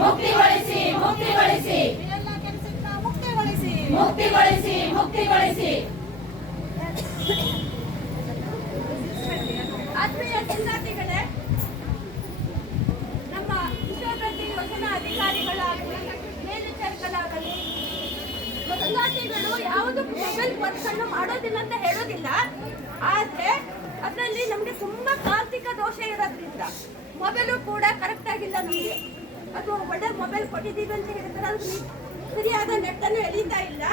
ಮುಕ್ತಿಗೊಳಿಸಿ ಮುಕ್ತಿಗೊಳಿಸಿ. ಎಲ್ಲ ಕೆಲಸದಿಂದ ಮುಕ್ತಿಗೊಳಿಸಿ. ಮುಕ್ತಿಗೊಳಿಸಿ ಮುಕ್ತಿಗೊಳಿಸಿ. ಆತ್ಮೀಯ ಸಂಗಾತಿಗಳೇ ನಮ್ಮ ವಿಶ್ವಪ್ರತಿ ಯೋಜನಾ ಅಧಿಕಾರಿಗಳಾಗಲಿ ಮೇಲ್ವಿಚಾರಕರಾಗಲಿ ಸಂಗಾತಿಗಳು ಯಾವುದು ಮೊಬೈಲ್ ವರ್ಕ್ ಅನ್ನು ಮಾಡೋದಿಲ್ಲ ಅಂತ ಹೇಳೋದಿಲ್ಲ. ಆದ್ರೆ ಅದರಲ್ಲಿ ನಮಗೆ ತುಂಬಾ ಕಾರ್ತಿಕ ದೋಷ ಇರೋದ್ರಿಂದ ಮೊಬೈಲು ಕೂಡ ಕರೆಕ್ಟ್ ಆಗಿಲ್ಲ ನಮಗೆ. ಅದು ಒಳ್ಳೆ ಮೊಬೈಲ್ ಕೊಟ್ಟಿದ್ದೀವಿ ಅಂತ ಹೇಳಿದ್ರೆ ಅದು ಸರಿಯಾದ ನೆಟ್ಟನ್ನು ಎಳೀತಾ ಇಲ್ಲ.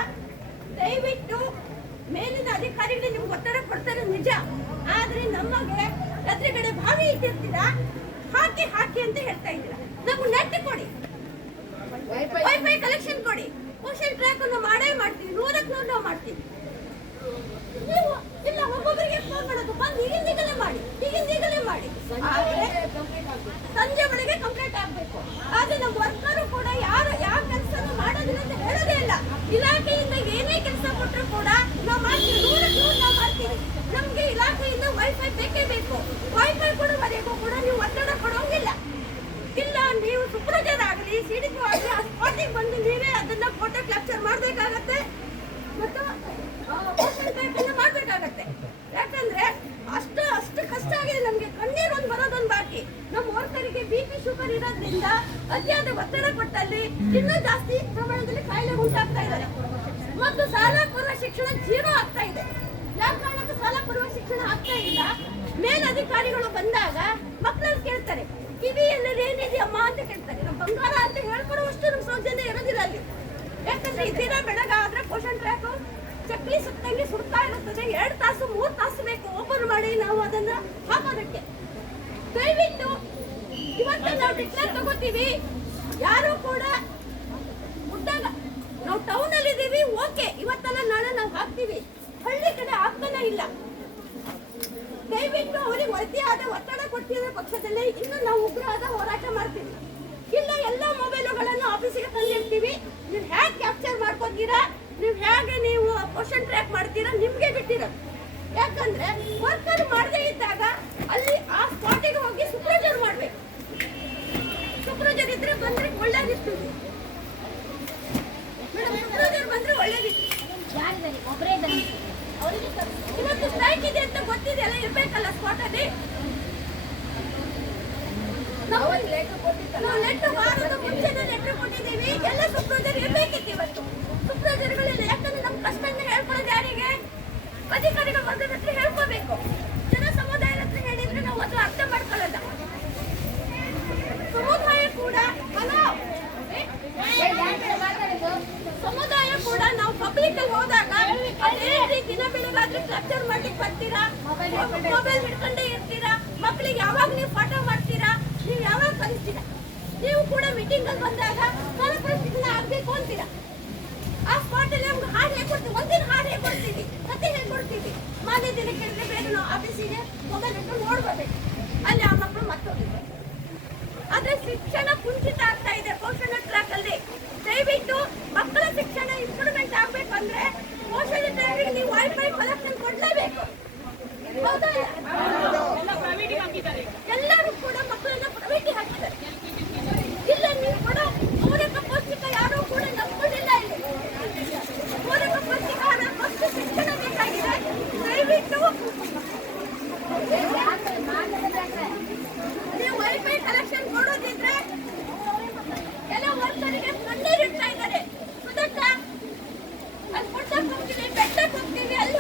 ದಯವಿಟ್ಟು ಮೇಲಿನ ಅಧಿಕಾರಿಗಳು ನಿಮ್ಗೆ ಒತ್ತಡ ಕೊಡ್ತಾರೆ ನಿಜ. ಆದ್ರೆ ನಮಗೆ ಎದುರುಗಡೆ ಬಾವಿ ಇಟ್ಟಿರ್ತೀರ ಹಾಕಿ ಹಾಕಿ ಅಂತ ಹೇಳ್ತಾ ಇದ್ದೀರಾ. ನಮ್ಗೆ ನೆಟ್ ಕೊಡಿ. ವೈಫೈ ಕಲೆಕ್ಷನ್ ಕೊಡಿ. ಕ್ವಶನ್ ಟ್ರ್ಯಾಕ್ ಅನ್ನು ಮಾಡೇ ಮಾಡ್ತೀವಿ. ನೂರಕ್ಕೆ ನೂರು ನಾವು ಮಾಡ್ತೀವಿ. ಇಲ್ಲ ಒಬ್ಬೊಬ್ಬರಿಗೆ ಫೋನ್ ಮಾಡೋದು. ಬಂದು ಈಗಿಂದೀಗಲೇ ಮಾಡಿ ಈಗಿಂದೀಗಲೇ ಮಾಡಿ. ಆದ್ರೆ ಸಂಜೆ ಒಳಗೆ ಕಂಪ್ಲೀಟ್ ಆಗ್ಬೇಕು ಆದ್ರೆ ನಮ್ಮ ವರ್ಕರು ಕೂಡ ಯಾರು ಯಾವ ಕೆಲಸನೂ ಮಾಡೋದಿಲ್ಲ ಅಂತ ಹೇಳೋದೇ ಇಲ್ಲ ಇಲಾಖೆಯಿಂದ ಏನೇ ಕೆಲಸ ಕೊಟ್ಟರು ಕೂಡ ನಾವು ಮಾಡ್ತೀವಿ ನೂರಕ್ಕೆ ನೂರು ನಾವು ಮಾಡ್ತೀವಿ ನಮ್ಗೆ ಇಲಾಖೆಯಿಂದ ವೈಫೈ ಬೇಕೇ ಬೇಕು ವೈಫೈ ಕೊಡುವವರೆಗೂ ಕೂಡ ನೀವು ಒತ್ತಡ ಕೊಡೋಂಗಿಲ್ಲ ಇಲ್ಲ ನೀವು ಸೂಪರ್ವೈಸರ್ ಆಗಲಿ ಸಿಡಿಪಿ ಆಗಲಿ ಆ ಸ್ಪಾಟಿಗೆ ಬಂದು ನೀವೇ ಅದನ್ನ ಫೋಟೋ ಕ್ಯಾಪ್ಚರ್ ಮಾಡಬೇಕಾಗತ್ತೆ ಮತ್ತು ಅನ್ನ ಮಾಡಬೇಕಾಗತ್ತೆ ಯಾಕಂದ್ರೆ ಅಷ್ಟು ಅಷ್ಟು ಕಷ್ಟ ಆಗಿದೆ ನಮಗೆ ಕಣ್ಣೀರು ಒಂದು ಬರೋದೊಂದು ಬಾಕಿ ನಮ್ಮ ವರ್ಕರಿಗೆ ಬಿ ಪಿ ಶುಗರ್ ಇರೋದ್ರಿಂದ ಅತಿಯಾದ ಒತ್ತಡ ಕೊಟ್ಟಲ್ಲಿ ಇನ್ನೂ ಜಾಸ್ತಿ ಪ್ರಮಾಣದಲ್ಲಿ ಕಾಯಿಲೆ ಉಂಟಾಗ್ತಾ ಇದ್ದಾರೆ. ಮತ್ತು ಸಾಲ ಪೂರ್ವ ಶಿಕ್ಷಣ ಜೀರೋ ಆಗ್ತಾ ಇದೆ. ಯಾವ ಕಾರಣಕ್ಕೂ ಸಾಲ ಪೂರ್ವ ಶಿಕ್ಷಣ ಆಗ್ತಾ ಇಲ್ಲ. ಮೇಲಧಿಕಾರಿಗಳು ಬಂದಾಗ ಮಕ್ಕಳಲ್ಲಿ ಕೇಳ್ತಾರೆ ಕಿವಿಯಲ್ಲಿ ಏನಿದೆ ಅಮ್ಮ ಅಂತ ಕೇಳ್ತಾರೆ. ನಮ್ಮ ಬಂಗಾರ ಅಂತ ಹೇಳ್ಕೊಡುವಷ್ಟು ನಮ್ಮ ಸೌಜನ್ಯ ಇರೋದಿಲ್ಲ ಅಲ್ಲಿ. ಯಾಕಂದ್ರೆ ದಿನ ಬೆಳಗಾದ್ರೆ ಪೋಷನ್ ಟ್ರ್ಯಾಕ್ ಚಕ್ಲಿ ಸುತ್ತಂಗೆ ಸುಡ್ತಾ ಇರುತ್ತದೆ. ಎರಡು ತಾಸು, ಮೂರು ತಾಸು ಬೇಕು. ಓಪನ್ ಮಾಡಿ ನಾವು ಅದನ್ನ ಹಾಕೋದಕ್ಕೆ. ದಯವಿಟ್ಟು ಇವತ್ತು ನಾವು ಡಿಕ್ಲೇರ್ ತಗೋತೀವಿ ಯಾರು ಕೂಡ ಮುಟ್ಟಾಗ ನಾವು ಟೌನ್ ಅಲ್ಲಿ ಇದೀವಿ ಓಕೆ ಇವತ್ತಲ್ಲ ನಾಳೆ ನಾವು ಹಾಕ್ತೀವಿ. ಹಳ್ಳಿ ಕಡೆ ಆಗ್ತಾನೆ ಇಲ್ಲ. ದಯವಿಟ್ಟು ಅವರಿಗೆ ಅತಿಯಾದ ಒತ್ತಡ ಕೊಟ್ಟಿರೋ ಪಕ್ಷದಲ್ಲಿ ಇನ್ನು ನಾವು ಉಗ್ರವಾದ ಹೋರಾಟ ಮಾಡ್ತೀವಿ. ಇಲ್ಲ, ಎಲ್ಲ ಮೊಬೈಲುಗಳನ್ನು ಆಫೀಸಿಗೆ ತಂದಿರ್ತೀವಿ. ನೀವು ಹೇಗೆ ಕ್ಯಾಪ್ಚರ್ ಮಾಡ್ಕೋತೀರಾ? ನೀವು ಹೇಗೆ ನೀವು ಕ್ವಶನ್ ಟ್ರ್ಯಾಕ್ ಮಾಡ್ತೀರಾ? ನಿಮ್ಗೆ ಬಿಟ್ಟಿರೋದು ಯಾಕಂದ್ರೆ ವರ್ಕರ್ ಮಾಡದೇ ಇದ್ದಾಗ ಅಲ್ಲಿ ಆ ಸ್ಪಾಟಿಗೆ ಹೋಗಿ ಒಬ್ಬರೇ ಅವರಿಗೆ ಇವತ್ತು ಸ್ಟ್ರೈಕ್ ಇದೆ ಅಂತ ಗೊತ್ತಿದೆಯಲ್ಲ ಇರ್ಬೇಕಲ್ಲ ಸ್ಪಾಟ್ ಅಲ್ಲಿ ನಾವು ನಾವು ಲೆಟರ್ ವಾರದ ಮುಂಚೆನೆ ಲೆಟರ್ ಕೊಟ್ಟಿದ್ದೀವಿ ಎಲ್ಲ ಸೂಪರ್ವೈಸರ್ ಇರ್ಬೇಕಿತ್ತು ಇವತ್ತು ಸೂಪರ್ವೈಸರ್ಗಳಿಲ್ಲ ಯಾಕಂದ್ರೆ ನಮ್ಮ ಕಷ್ಟನ ಹೇಳ್ಕೊಳ್ಳೋದು ಯಾರಿಗೆ ಅಧಿಕಾರಿಗಳ ವರ್ಗದ ಹತ್ರ ಹೇಳ್ಕೋಬೇಕು ಜನ ಸಮುದಾಯದ ಹತ್ರ ಹೇಳಿದ್ರೆ ನಾವು ಅದು ಅರ್ಥ ಮಾಡ್ಕೊಳ್ಳಲ್ಲ ಸಮುದಾಯ ಕೂಡ ಹಲೋ ಸಮುದಾಯ ಕೂಡ ನಾವು ಪಬ್ಲಿಕ್ ಅಲ್ಲಿ ಹೋದಾಗ ದಿನ ಬೆಳಗಾದ್ರೆ ಕ್ಯಾಪ್ಚರ್ ಮಾಡ್ಲಿಕ್ಕೆ ಬರ್ತೀರಾ? ಮೊಬೈಲ್ ಹಿಡ್ಕೊಂಡೇ ಇರ್ತೀರಾ? ಮಕ್ಕಳಿಗೆ ಯಾವಾಗ ನೀವು ಪಾಠ ಮಾಡ್ತೀರಾ? ನೀವು ಯಾವಾಗ ಕಲಿಸ್ತೀರಾ ನೀವು ಕೂಡ ಮೀಟಿಂಗ್ ಅಲ್ಲಿ ಬಂದಾಗ ಕಾಲಪ್ರಶ್ನೆ ಆಗ್ಬೇಕು ಅಂತೀರಾ? ಆ ಸ್ಪಾಟ್ ಅಲ್ಲಿ ನಮ್ಗೆ ಹಾಡು ಹೇಳ್ಕೊಡ್ತೀವಿ. ಒಂದಿನ ಹಾಡು ಹೇಳ್ಕೊಡ್ತೀವಿ. ಕತೆ ಹೇಳ್ಕೊಡ್ತೀವಿ. ಮಾನ್ಯ ದಿನಕ್ಕೆ ಬೇರೆ ನಾವು ಆಫೀಸಿಗೆ ಮೊಬೈಲ್ ಇಟ್ಟು ನೋಡ್ಕೋಬೇಕು ಅಲ್ಲಿ ಆ ಮಕ್ಕಳು ಮತ್ತೋಗಿದ್ರು ಆದ್ರೆ ಶಿಕ್ಷಣ ಕುಂಠಿತ ಆಗ್ತಾ ಇದೆ ಪೋಷಣ ಟ್ರ್ಯಾಕ್ ಅಲ್ಲಿ ದಯವಿಟ್ಟು ಮಕ್ಕಳ ಶಿಕ್ಷಣ ಇಂಪ್ರೂವ್ಮೆಂಟ್ ಆಗ್ಬೇಕಂದ್ರೆ ಪೋಷಣ ಟ್ರ್ಯಾಕ್ ನೀವು ವೈಫೈ ಕಲೆಕ್ಷನ್ ಕೊಡ್ಲೇಬೇಕು ಹೌದಾ ಎಲ್ಲರೂ ಕೂಡ ಮಕ್ಕಳನ್ನ ಪ್ರೈವೇಟ್ ಹಾಕಿದ್ದಾರೆ ಇಲ್ಲ ನೀವು ಕೂಡ ಪೂರಕ ಪೌಷ್ಟಿಕ ಯಾರೂ ಕೂಡ ನಂಬ್ಕೊಂಡಿಲ್ಲ ಇಲ್ಲಿ ಪೂರಕ ಪೌಷ್ಟಿಕ ಆಹಾರ ಫಸ್ಟ್ ಶಿಕ್ಷಣ ಬೇಕಾಗಿದೆ ದಯವಿಟ್ಟು ನೀವು ವೈಫೈ ಕಲೆಕ್ಷನ್ ಕೊಡೋದಿದ್ರೆ ಎಲ್ಲ ವರ್ಕರಿಗೆ ಕಣ್ಣೀರು ಇಡ್ತಾ ಇದ್ದಾರೆ ಸುಧಕ್ಕ ಅಲ್ಲಿ ಕೊಟ್ಟಕ್ಕೆ ಹೋಗ್ತೀವಿ ಬೆಟ್ಟಕ್ಕೆ ಹೋಗ್ತೀವಿ ಅಲ್ಲಿ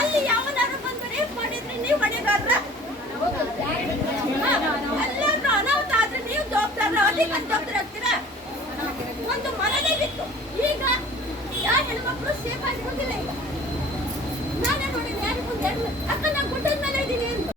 ಅಲ್ಲಿ ಯಾವನಾರು ಬಂದು ರೇಪ್ ಮಾಡಿದ್ರೆ ನೀವು ಹೊಣೆಗಾರರ ಎಲ್ಲರೂ ಅನಾಹುತ ಆದ್ರೆ ನೀವು ಜವಾಬ್ದಾರ ಅದಕ್ಕೆ ಜವಾಬ್ದಾರಿ ಆಗ್ತೀರಾ ಒಂದು ಮನೆಗೆ ಬಿತ್ತು ಈಗ ಯಾವ ಹೆಣ್ಮಕ್ಳು ಸೇಫ್ ಆಗಿರೋದಿಲ್ಲ ಈಗ. ನಾನೇ ನೋಡಿ ಯಾರಿಗೂ ಅಕ್ಕ, ನಾನು ಗುಡ್ಡದ ಮೇಲೆ ಇದ್ದೀನಿ